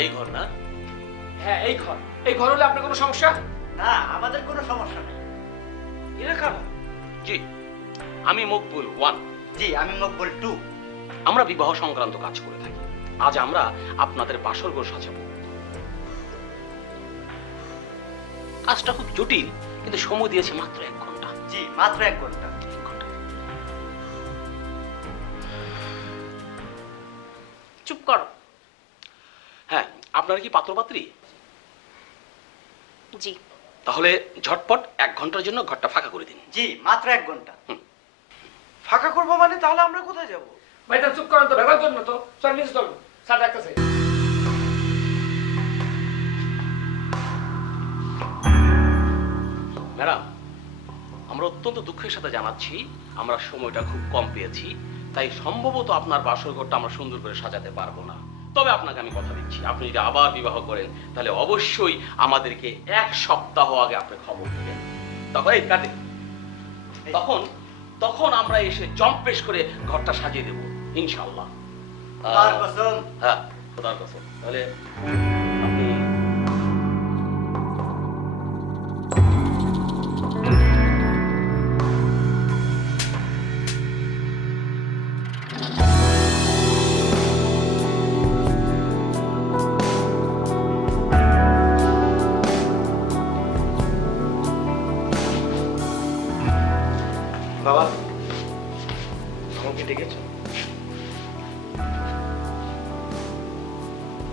এই ঘর না? হ্যাঁ এই ঘর হলে আপনার কোনো সমস্যা? না, আমাদের কোনো সমস্যা নেই। এরা কারা? জি, আমি মকবুল 1। জি, আমি মকবুল 2। আমরা বিবাহ সংক্রান্ত কাজ করে থাকি। আজ আমরা আপনাদের বাসর ঘর সাজাবো। কাজটা খুব জটিল, কিন্তু সময় দিয়েছে মাত্র 1 ঘন্টা। জি, মাত্র 1 ঘন্টা। 1 ঘন্টা। চুপ করো। হ্যাঁ, আপনারা কি পাত্রপাত্রী? জি। তাহলে ঝটপট 1 ঘন্টার জন্য ঘরটা ফাঁকা করে দিন। জি, মাত্র 1 ঘন্টা। ফাঁকা করবো মানে? তাহলে আমরা কোথায় যাব? ভাই তা চুপ করেন তো, ব্যবহার করুন না তো। স্যার নিচে চলুন, স্যার ডাকতেছে। ম্যাডাম, আমরা অত্যন্ত দুঃখের সাথে জানাচ্ছি আমরা সময়টা খুব কম পেয়েছি, তাই সম্ভবত আপনার বাসর ঘরটা আমরা সুন্দর করে সাজাতে পারবো না। তবে আপনাকে আমি কথা দিচ্ছি, আপনি যদি আবার বিবাহ করেন তাহলে অবশ্যই আমাদেরকে 1 সপ্তাহ আগে আপনি খবর দেবেন। তখন এই কাটে তখন আমরা এসে জম্পেশ করে ঘরটা সাজিয়ে দেব ইনশাআল্লাহ। তার কসম। হ্যাঁ, খোদার কসম। তাহলে আপনি বাবা, আমাকে ডেকেছো?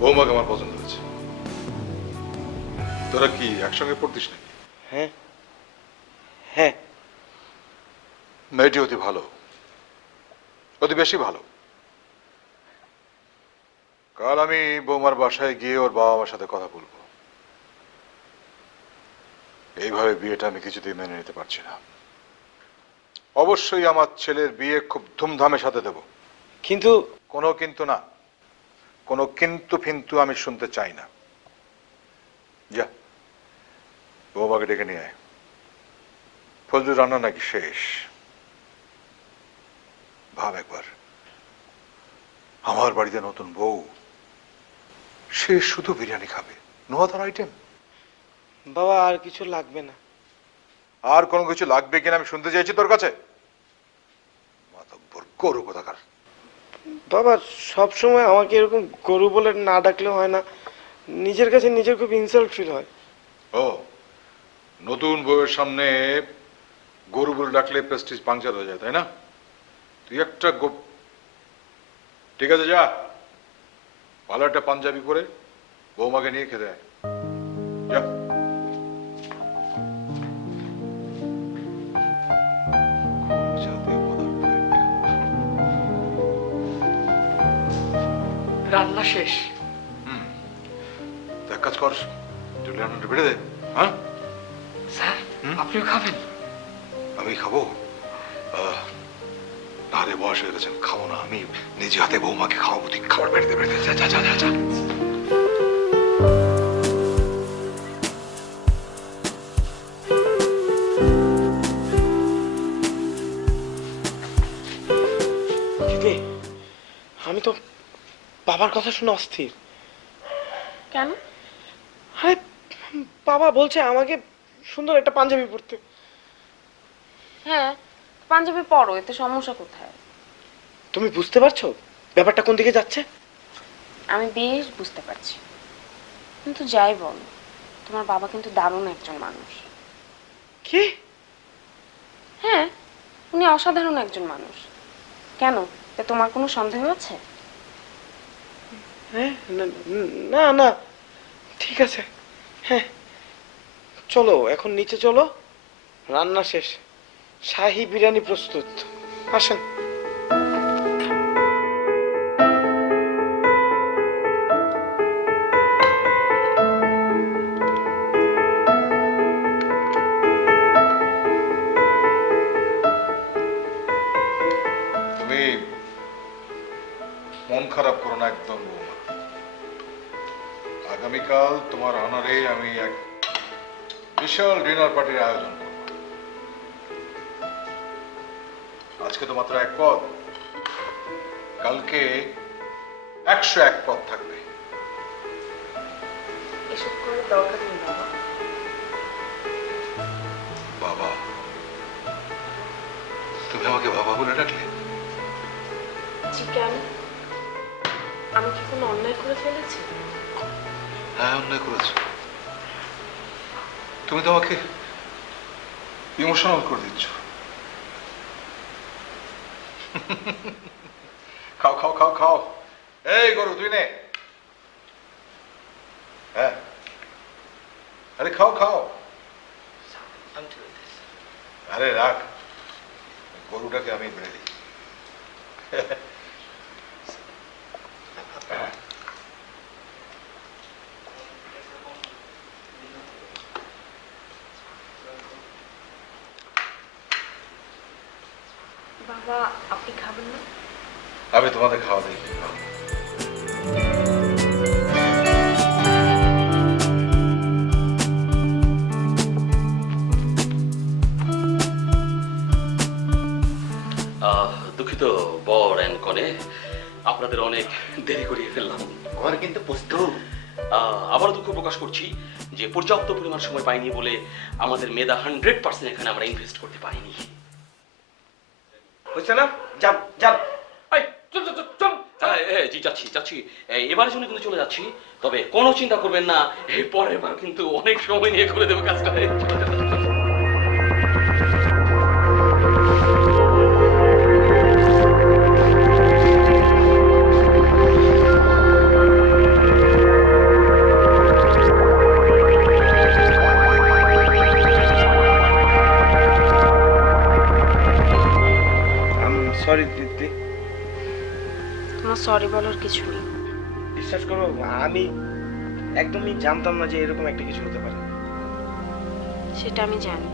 বৌমাকে আমার পছন্দ হয়েছে। তোরা কি একসঙ্গে পড়তিস নাকি? হ্যাঁ হ্যাঁ। মেয়েটি অতি ভালো, অতি বেশি ভালো। কাল আমি বৌমার বাসায় গিয়ে ওর বাবা মার সাথে কথা বলবো। এইভাবে বিয়েটা আমি কিছুতেই মেনে নিতে পারছি না। অবশ্যই আমার ছেলের বিয়ে খুব ধুমধামের সাথে দেব। কিন্তু কোনো কিন্তু না, কোনো কিন্তু ফিন্তু আমি শুনতে চাই না। যা, বৌমাকে ডেকে নিয়ে আয়। ফজলুর রান্না নাকি শেষ। ভাব একবার, আমার বাড়িতে নতুন বউ, সে শুধু বিরিয়ানি খাবে, নো আদার আইটেম। বাবা, আর কিছু লাগবে না। আর কোনো কিছু লাগবে কিনা আমি শুনতে চাইছি তোর কাছে। মাতব্বর গরু কোথাকার। বাবা, সব সময় আমাকে এরকম গরু বলে না ডাকলে হয় না? নিজের কাছে নিজের খুব ইনসাল্ট ফিল হয়। ও, নতুন বউয়ের সামনে গরু বলে ডাকলে প্রেস্টিজ পাংচার হয়ে যায়, তাই না? তুই একটা ঠিক আছে, যা পার্লারটা পাঞ্জাবি পরে বৌমাকে নিয়ে খেতে আয়। যা। জাতীয় পদার্থ একটা। রান্না শেষ। তো এক কাজ কর, তুই রান্নাটা বেড়ে দে। হ্যাঁ, স্যার আপনিও খাবেন? আমি খাবো? আরে বয়স হয়ে গেছে, খাবো না। আমি নিজে হাতে বৌমাকে খাওয়াবো। তুই খাবার বেড়ে দে, বেড়ে দে। যা যা যা যা যা। বাবার কথা শুনে অস্থির। কেন? আরে বাবা বলছে আমাকে সুন্দর একটা পাঞ্জাবি পরতে। হ্যাঁ, পাঞ্জাবি পরো, এতে সমস্যা কোথায়? তুমি বুঝতে পারছো ব্যাপারটা কোন দিকে যাচ্ছে? আমি বেশ বুঝতে পারছি, কিন্তু যাই বল, তোমার বাবা কিন্তু দারুণ একজন মানুষ। কি? হ্যাঁ, উনি অসাধারণ একজন মানুষ। কেন, তা তোমার কোনো সন্দেহ আছে? হ্যাঁ, না না ঠিক আছে। হ্যাঁ চলো এখন নিচে চলো, রান্না শেষ, শাহী বিরিয়ানি প্রস্তুত। আসেন। তুমি মন খারাপ করো না একদম বৌমা। আগামীকাল তোমার অনারে আমি এক বিশাল ডিনার পার্টির আয়োজন করব। আজকে তো মাত্র 1 পদ, কালকে 101 পদ থাকবে। এসব করে দরকার নেই বাবা। বাবা, তুমি আমাকে বাবা বলে ডাকলে? জি, কেন? আমি কি কোনো অন্যায় করে ফেলেছি? হ্যাঁ, অন্যায় করেছো। তুমি তো আমাকে ইমোশনাল করে দিচ্ছ। খাও খাও খাও খাও। এই গরু তুই নে। হ্যাঁ, আরে খাও খাও। আরে রাখ, গরুটাকে আমি বেড়ে দিই। বাবা, আপনি খাবেন না? আমি তোমাদের খাওয়া দিই। দুঃখিত বর অ্যান্ড কনে, আপনাদের অনেক দেরি করিয়ে ফেললাম। ঘর কিন্তু প্রস্তুত। আবারও দুঃখ প্রকাশ করছি যে পর্যাপ্ত পরিমাণ সময় পাইনি বলে আমাদের মেধা 100% এখানে আমরা ইনভেস্ট করতে পারিনি। হয়েছে না? যান যান। এই, চল চল চল চল। জি যাচ্ছি যাচ্ছি, এবারের জন্য কিন্তু চলে যাচ্ছি, তবে কোনো চিন্তা করবেন না, এই পরের বার কিন্তু অনেক সময় নিয়ে করে দেবো কাজটা। সরি দিদি। তোমার সরি বলার কিছু নেই। বিশ্বাস করো, আমি একদমই জানতাম না যে এরকম একটা কিছু হতে পারে। সেটা আমি জানি।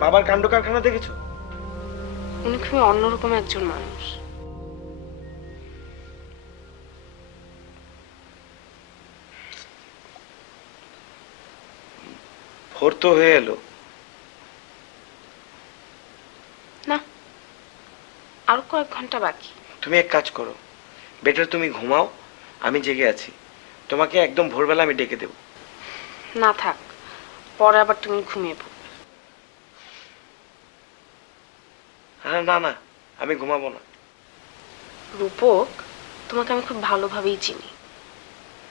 বাবার কাণ্ড কারখানা দেখেছো? উনি খুবই অন্যরকম একজন মানুষ। ভোর তো হয়ে এলো। না, আরো কয়েক ঘন্টা বাকি। তুমি এক কাজ করো, বেটার তুমি ঘুমাও, আমি জেগে আছি। তোমাকে একদম ভোরবেলা আমি ডেকে দেব। না থাক, পরে আবার তুমি ঘুমিয়ে পড়ো। আরে না না, আমি ঘুমাবো না। রূপক, তোমাকে আমি খুব ভালোভাবেই চিনি।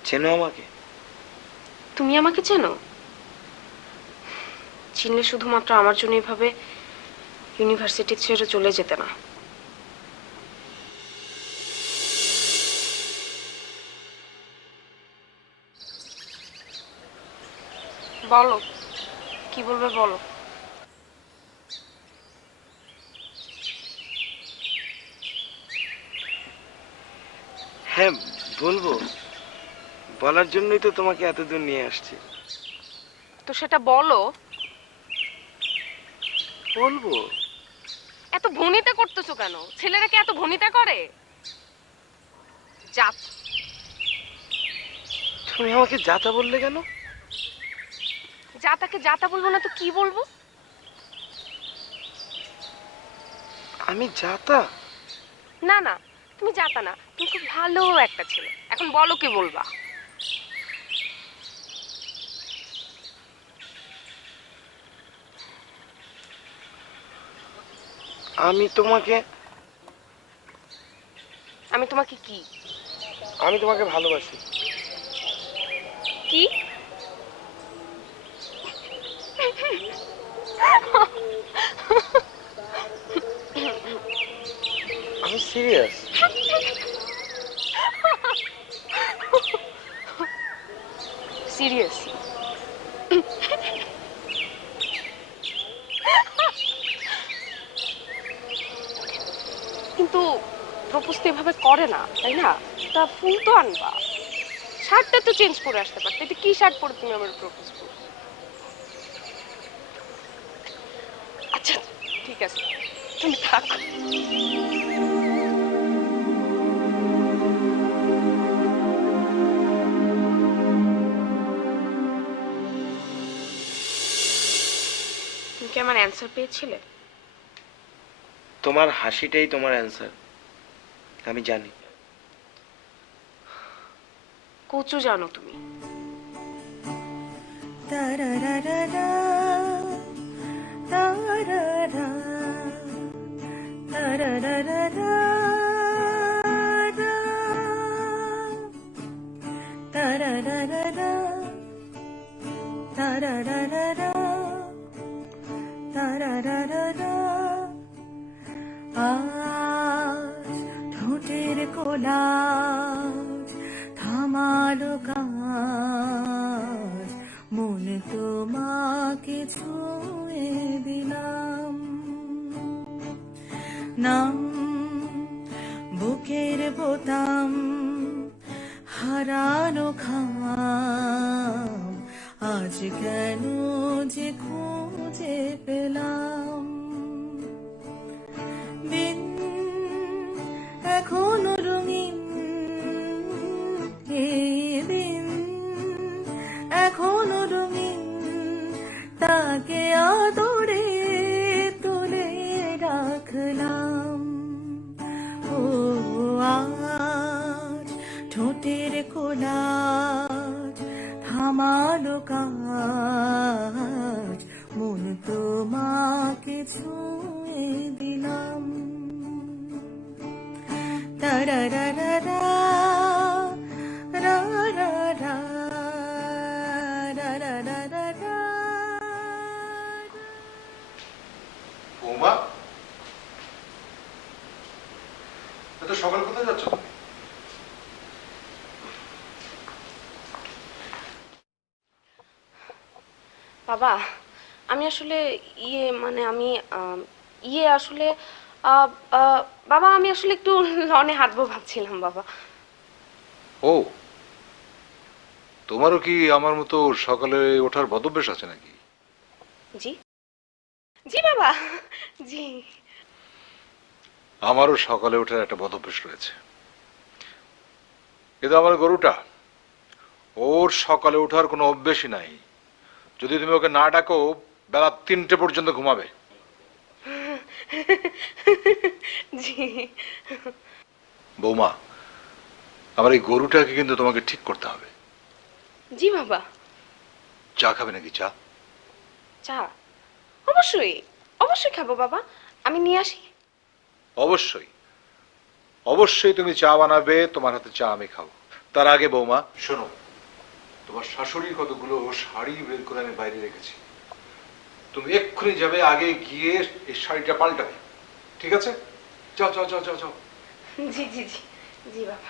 চেনো আমাকে? তুমি আমাকে চেনো? চিনলে শুধুমাত্র আমার জন্য এভাবে ইউনিভার্সিটি ছেড়ে চলে যেতে না। বলো, কি বলবে বলো। হ্যাঁ বলবো, বলার জন্যই তো তোমাকে এতদূর নিয়ে আসছি। তো সেটা বলো। বলবো। এত ভনিতা করতেছো কেন? ছেলেরা কি এত ভনিতা করে? যা, তুমি আমাকে যাতা বললে কেন? যা তাকে যাতা বলবো না তো কি বলবো? আমি যাতা? না না, তুমি যাতা না, তুমি খুব ভালো একটা ছেলে। এখন বলো কি বলবা? আমি তোমাকে আমি তোমাকে কি আমি তোমাকে ভালোবাসি। কি? আমি সিরিয়াস। সিরিয়াস? কিন্তু প্রপোজ তো এভাবে করে না, তাই না? তা ফুল তো আনবা, শার্টটা তো চেঞ্জ করে আসতে পারতে। এটা কি শার্ট পরে তুমি আমার প্রপোজ করছো? আচ্ছা ঠিক আছে, তুমি থাকো। তুমি কি আমার অ্যান্সার পেয়েছিলে? তোমার হাসিটাই তোমার অ্যান্সার, আমি জানি। কচু জানো তুমি। আজ ঠোঁটের কোলাজ থামালো কাজ, মন তোমাকে ছুঁয়ে দিলাম। নাম বুকের বোতাম হারানো খাম, আজ কেন যে খুঁজে পেলাম। দিন এখনো রঙিন, এই দিন এখনো রঙিন, তাকে আদরে তুলে রাখলাম। ও আজ ঠোঁটের কোলাজ থামালো কাজ, মন তোমাকে ছুঁয়ে দিলাম। তারারারা রারারা রারারা। বৌমা, এত সকাল কোথায় যাচ্ছ তুমি? বাবা আমি আসলে মানে আমি আসলে বাবা আমি আসলে একটু লনে হাঁটবো ভাবছিলাম বাবা। ও, তোমারও কি আমার মতো সকালে ওঠার বদভ্যাস আছে নাকি? জি জি বাবা জি। আমারও সকালে ওঠার একটা বদভ্যাস রয়েছে, কিন্তু আমার গরুটা, ওর সকালে ওঠার কোনো অভ্যেসই নাই। যদি তুমি ওকে না ডাকো, বেলা 3টে পর্যন্ত ঘুমাবে। জি বৌমা, আমার এই গরুটাকে কিন্তু তোমাকে ঠিক করতে হবে। জি বাবা। চা খাবে নাকি? চা? চা অবশ্যই অবশ্যই খাবো বাবা, আমি নিয়ে আসি। অবশ্যই অবশ্যই তুমি চা বানাবে, তোমার হাতে চা আমি খাবো। তার আগে বৌমা শোনো, তোমার শাশুড়ির কতগুলো শাড়ি বের করে আমি বাইরে রেখেছি, তুমি এক্ষুনি যাবে, আগে গিয়ে এই শাড়িটা পাল্টাবে, ঠিক আছে? যাও যাও যাও যাও যাও। জি জি জি জি বাবা।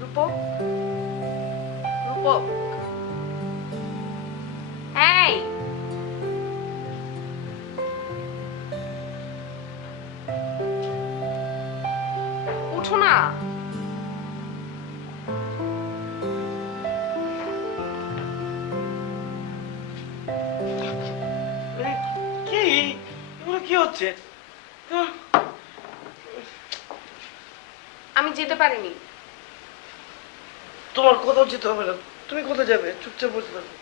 রূপক রূপক, এই উঠো না। কি এগুলো কি হচ্ছে? আমি যেতে পারিনি। তোমার কোথাও যেতে হবে না, তুমি কোথায় যাবে? চুপচাপ বসে থাকো।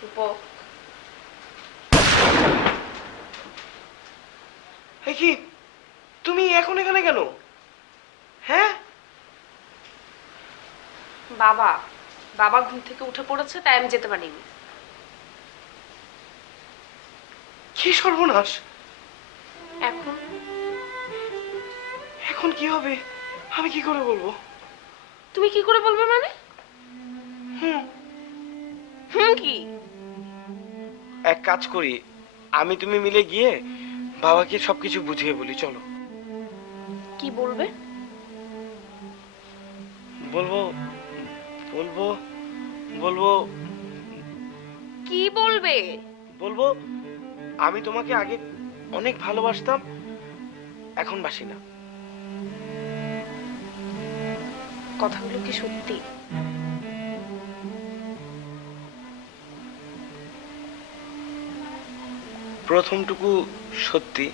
রূপক, এ কি তুমি এখন এখানে কেন? হ্যাঁ, বাবা বাবা ঘুম থেকে উঠে পড়েছে, তাই আমি যেতে পারিনি। কি সর্বনাশ! এখন এখন কি হবে? আমি কি করে বলবো? তুমি কি করে বলবে মানে? হুম, হুম কি? এক কাজ করি, আমি তুমি মিলে গিয়ে বাবাকে সবকিছু বুঝিয়ে বলি, চলো। কি বলবে? বলবো বলবো বলবো কি বলবে? বলবো আমি তোমাকে আগে অনেক ভালোবাসতাম, এখন বাসি না। কথাগুলো কি সত্যি? প্রথমটুকু সত্যি,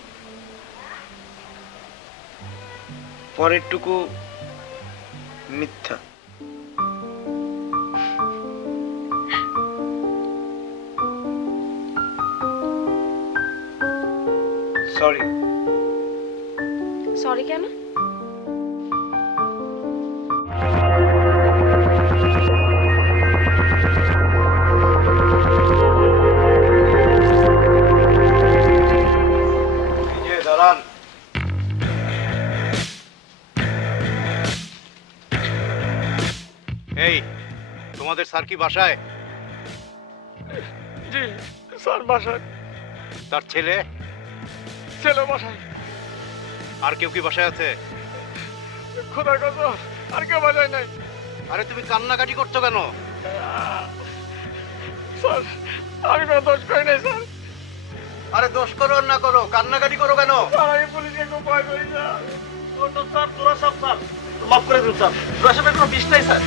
পরেরটুকু মিথ্যা। সরি। সরি কেন? দাঁড়ান। এই, তোমাদের স্যার কি বাসায়? জি স্যার, বাসায়। তার ছেলে ছেলে বাসায়। আর কেউ কি বাসায় আছে? খোদার কথা, আর কেউ বাসায় নাই। আরে তুমি কান্নাকাটি করছো কেন? স্যার, আমি কোনো দোষ করি নাই স্যার। আরে দোষ করো আর না করো, কান্নাকাটি করো কেন? স্যার, আমি পুলিশকে খুব ভয় করি স্যার। স্যার তোরা সব স্যার মাফ করে দিন স্যার, তোরা সবের কোনো বিষ নাই স্যার।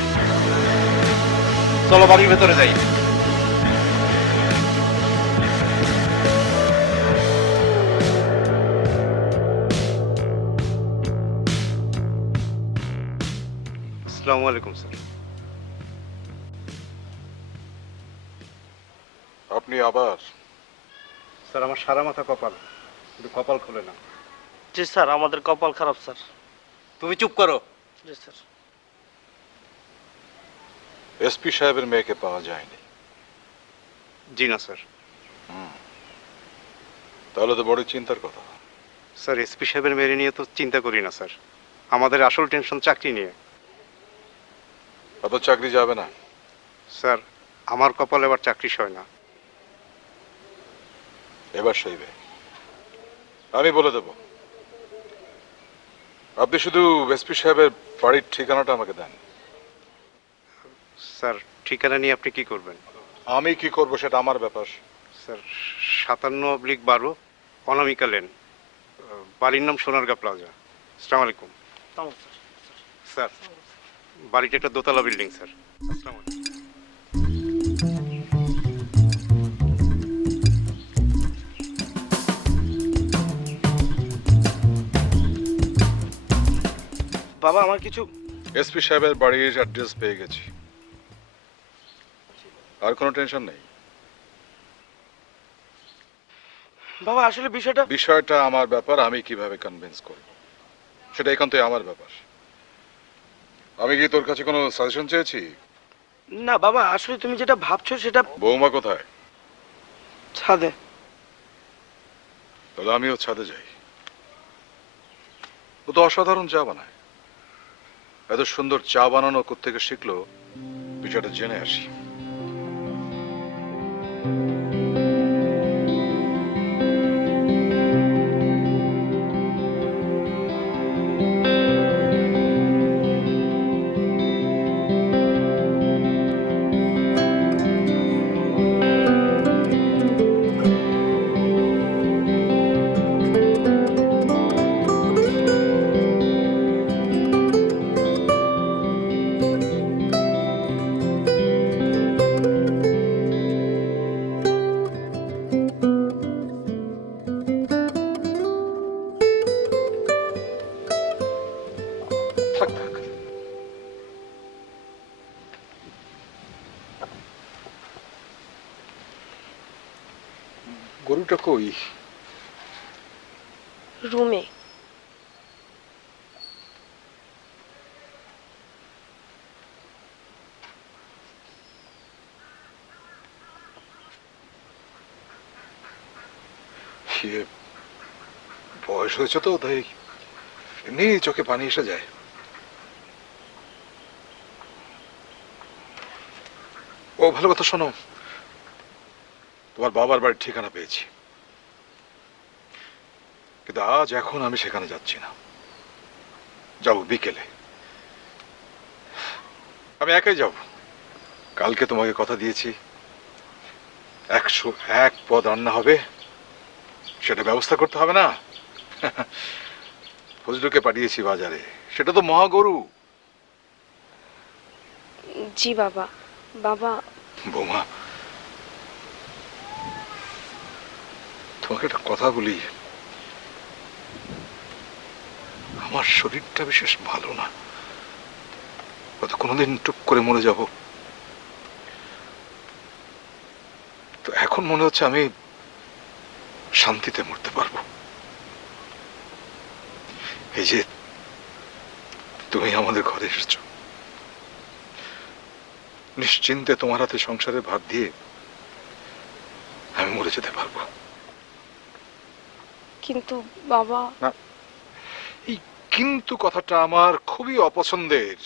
চলো বাড়ির ভেতরে যাই। আসসালামু আলাইকুম স্যার। আপনি আবার? স্যার আমার সারা মাথা কপাল, কিন্তু কপাল খোলে না। জি স্যার, আমাদের কপাল খারাপ স্যার। তুমি চুপ করো। জি স্যার। এসপি সাহেবের মেয়েকে পাওয়া যায়নি? জি না স্যার। তাহলে তো বড় চিন্তার কথা। স্যার এসপি সাহেবের মেয়ে নিয়ে তো চিন্তা করি না স্যার, আমাদের আসল টেনশন চাকরি নিয়ে। অত চাকরি যাবে না। স্যার আমার কপাল এবার চাকরি সয় না। এবার সইবে, আমি বলে দেব। আপনি শুধু এসপি সাহেবের বাড়ির ঠিকানাটা আমাকে দেন। স্যার ঠিকানা নিয়ে আপনি কি করবেন? আমি কি করব সেটা আমার ব্যাপার। স্যার 57/12 অনামিকা লেন, বাড়ির নাম সোনারগা প্লাজা। আসসালামু আলাইকুম। স্যার বাড়িটা একটা দোতলা বিল্ডিং স্যার। আসসালামু আলাইকুম। বাবা, আমার কিছু। এসপি সাহেবের বাড়ির অ্যাড্রেস পেয়ে গেছি, আর কোনো টেনশন নেই। বাবা, আসলে বিষয়টা আমার ব্যাপার, আমি কিভাবে কনভিন্স করব সেটা একান্তই আমার ব্যাপার। আমি কি তোর কাছে কোনো সাজেশন চেয়েছি? না বাবা, আসলে তুমি যেটা ভাবছো সেটা। বৌমা কোথায়? ছাদে। তাহলে আমিও ছাদে যাই। ও তো অসাধারণ চা বানায়, এত সুন্দর চা বানানো কোত্থেকে শিখলো বিষয়টা জেনে আসি। গরুটা কই? রুমে। বয়স হয়েছে তো, তাই এমনি চোখে পানি এসে যায়। ও ভালো কথা, শোনো, তোমার বাবার বাড়ির ঠিকানা পেয়েছি, কিন্তু আজ এখন আমি সেখানে যাচ্ছি না, যাবো বিকেলে। আমি একাই যাব। কালকে তোমাকে কথা দিয়েছি 101 পদ রান্না হবে, সেটা ব্যবস্থা করতে হবে না? ফজলুকে পাঠিয়েছি বাজারে, সেটা তো মহাগরু। জি বাবা। বাবা। বৌমা, তোমাকে একটা কথা বলি, আমার শরীরটা বিশেষ ভালো না, হয়তো কোনোদিন টুক করে মরে যাব। তো এখন মনে হচ্ছে আমি শান্তিতে মরতে পারবো। এই যে তুমি আমাদের ঘরে এসেছো, নিশ্চিন্তে তোমার হাতে সংসারের ভাত দিয়ে আমি মরে যেতে পারবো। কিন্তু বাবা। না, এই কিন্তু কথাটা আমার খুবই অপছন্দের।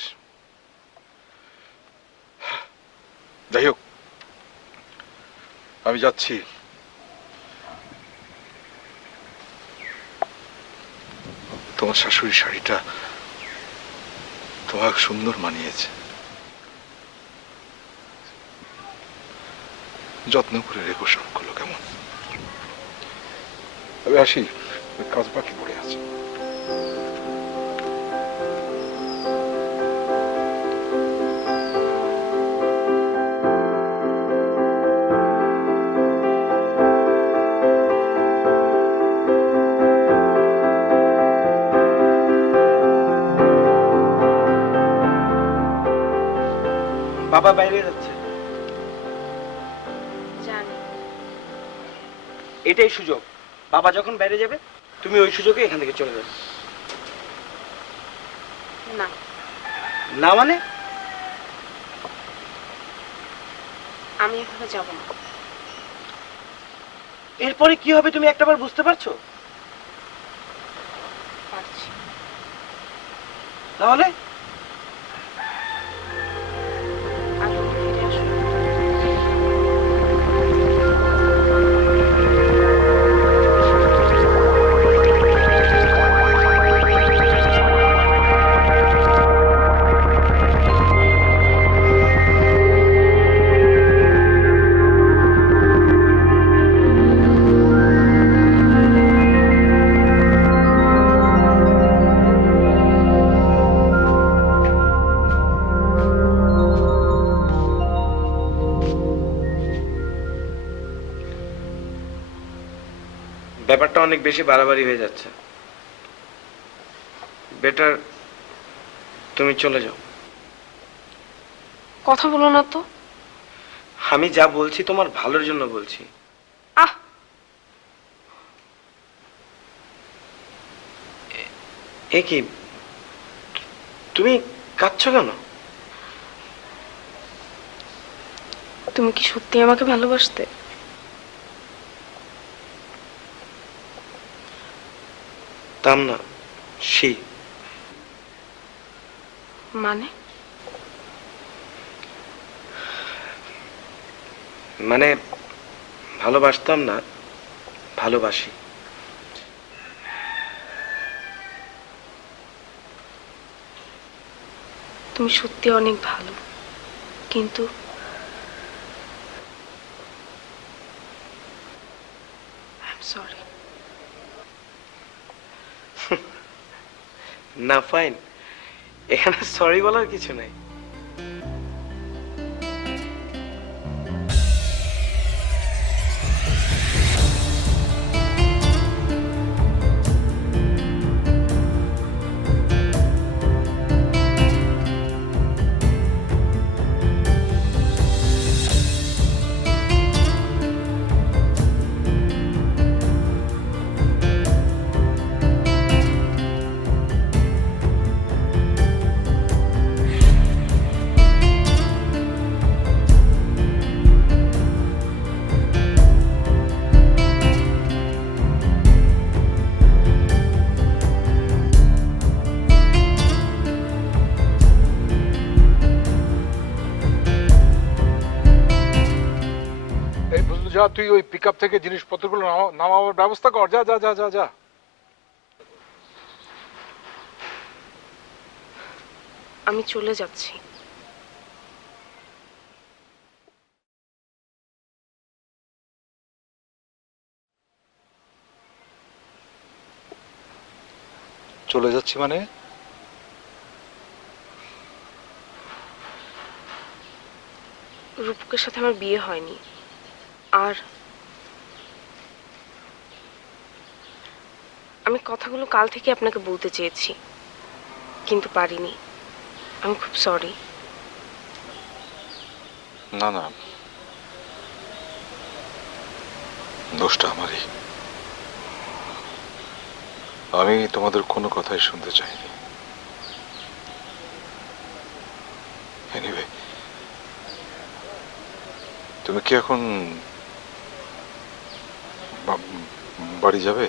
যাই হোক, আমি যাচ্ছি। তোমার শাশুড়ির শাড়িটা তোমাকে সুন্দর মানিয়েছে, যত্ন করে রেখো সবগুলো, কেমন? আমি আসি, কাজ বাকি পড়ে আছে। বাবা বাইরে যাচ্ছে। জানি। এটাই সুযোগ, বাবা যখন বাইরে যাবে তুমি ওই সুযোগে এখান থেকে চলে যাবে। না। না মানে? আমি এখানে যাব না। এরপরে কি হবে তুমি একটাবার বুঝতে পারছো? পারছি। তাহলে আর তুমি ফিরে আসো। ব্যাপারটা অনেক বেশি বাড়াবাড়ি হয়ে যাচ্ছে। বেটার তুমি চলে যাও। কথা বলো না তো। আমি যা বলছি তোমার ভালোর জন্য বলছি। আহ, এ কি, তুমি কাঁদছো কেন? তুমি কি সত্যি আমাকে ভালোবাসতে? তাম না, সেই মানে? মানে ভালোবাসতাম না, ভালোবাসি। তুমি সত্যি অনেক ভালো, কিন্তু আই এম সরি। না ফাইন, এখানে সরি বলার কিছু নাই। যা তুই ওই পিক আপ থেকে জিনিসপত্রগুলো নামাবার ব্যবস্থা কর, যা যা যা যা যা। আমি চলে যাচ্ছি। চলে যাচ্ছি মানে? রূপকের সাথে আমার বিয়ে হয়নি, আর আমি কথাগুলো কাল থেকে আপনাকে বলতে চেয়েছি, কিন্তু পারিনি। আমি খুব সরি। না না, দোষটা আমারই। আমি তোমাদের কোনো কথাই শুনতে চাইনি। এনিওয়ে, তুমি কি এখন বাড়ি যাবে?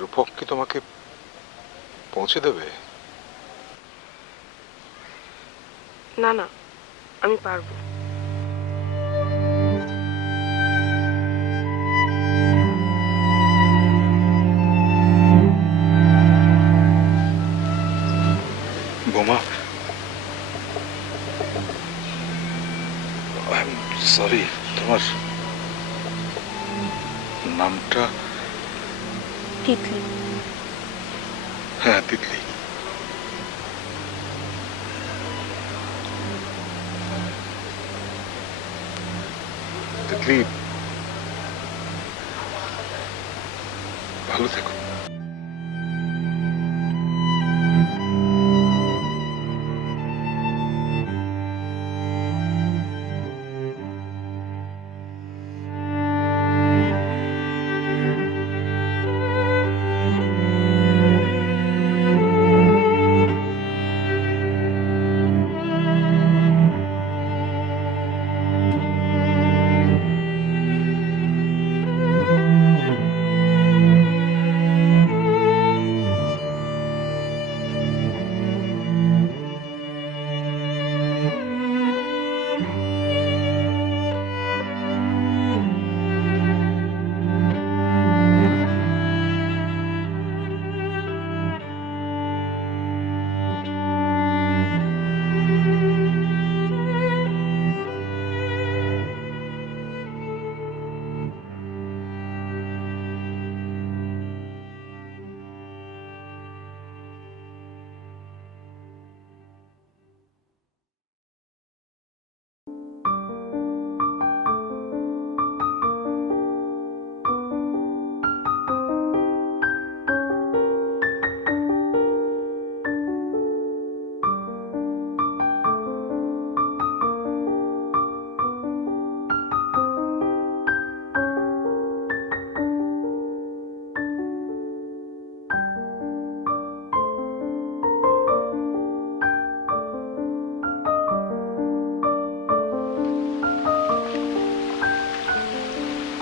রূপক কি তোমাকে পৌঁছে দেবে? না না, আমি পারবো। বোমা, সরি, তোমার নামটা? তিতলি। হ্যাঁ, তিতলি। তিতলি, ভালো থেকো।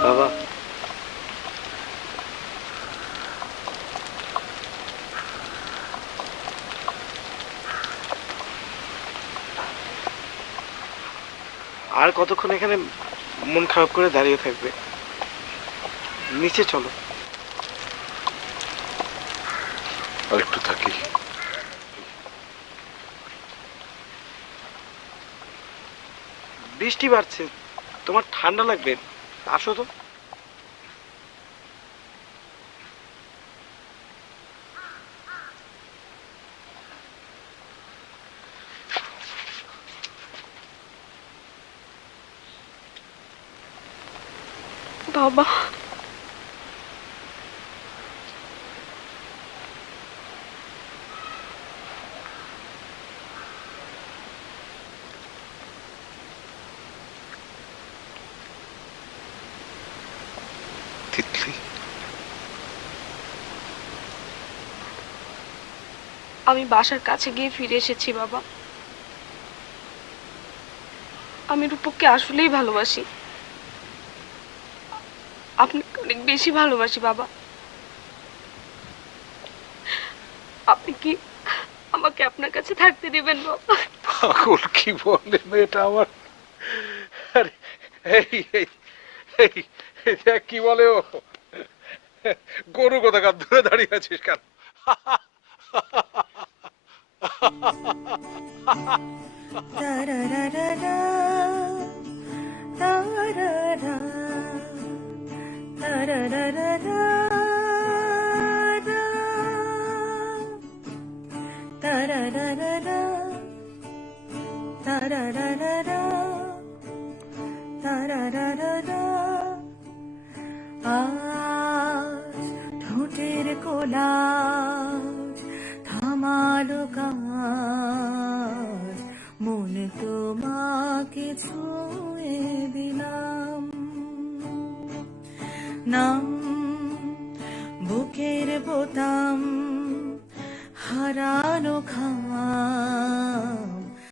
বাবা, আর কতক্ষণ এখানে মন খারাপ করে দাঁড়িয়ে থাকবে? নিচে চলো। আর একটু থাকি। বৃষ্টি বাড়ছে, তোমার ঠান্ডা লাগবে, আসো তো। বাবা, তিতলি, আমি বাসার কাছে গিয়ে ফিরে এসেছি বাবা। আমি রূপককে আসলেই ভালোবাসি, আপনাকে অনেক বেশি ভালোবাসি বাবা। আপনি কি আমাকে আপনার কাছে থাকতে দিবেন বাবা? পাগল কি বলে মেয়েটা আমার। আরে, এই এই এই এই দেখ কি বলে ও, গরু কোথাকার দূরে দাঁড়িয়ে আছিস কেন? তারারারারা, তারারা, তারারারারা, তারারারারা, তারারারারা, তারারারারা। আজ ঠোঁটের কোলাজ থামালো কাজ, মন তোমাকে ছুঁয়ে দিলাম। নাম বুকের বোতাম হারানো খাম